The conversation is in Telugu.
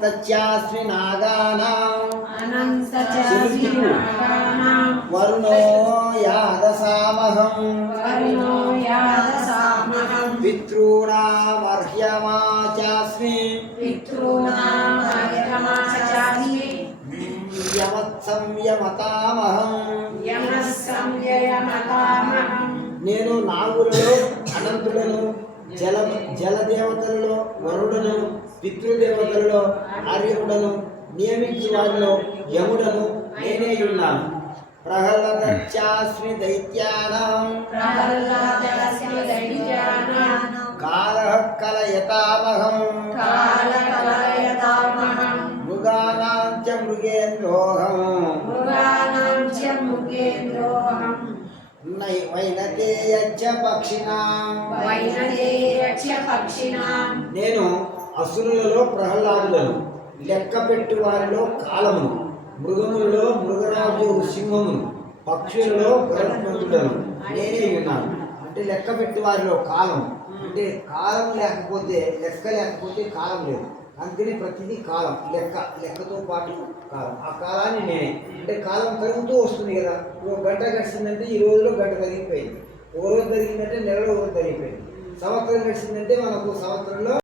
అనంతచాస్మి నాగానాం వరుణో యాదసామహం వరుణో యాదసామహం పితॄణామర్హ్యమా చాస్మి పితॄణాం అర్హమాచాస్మి యమత్సంయమతామహం యమః సంయమతామహం నేను నాగులలో జలదేవతలలో వరుడను పితృదేవతలలో ఆర్యముడను నియమించు వారిలో యముడను నేనే ఉన్నాను. ప్రహ్లదాస్మి దైత్యానాం. కాల కలయతామహం కాలకలయతామహం. మృగానాం చ మృగేంద్రోహం చ నేను అసురులలో ప్రహ్లాదులను లెక్క పెట్టు వారిలో కాలమును మృగములలో మృగరాజు సింహమును పక్షులలో గరుత్మంతుడను నేనే ఉన్నాను అంటే లెక్క పెట్టి వారిలో కాలం అంటే కాలం లేకపోతే లెక్క లేకపోతే కాలం లేదు. అందుకనే ప్రతిదీ కాలం లెక్క లెక్కతో పాటు కాలం. ఆ కాలాన్ని నేనే. అంటే కాలం కరుగుతూ వస్తుంది కదా. ఇప్పుడు గంట గడిచిందంటే ఈ రోజులో గంట తరిగిపోయింది ఒక రోజు జరిగిందంటే నెలలో ఒక రోజు తరిగిపోయింది సంవత్సరం గడిచిందంటే మనకు సంవత్సరంలో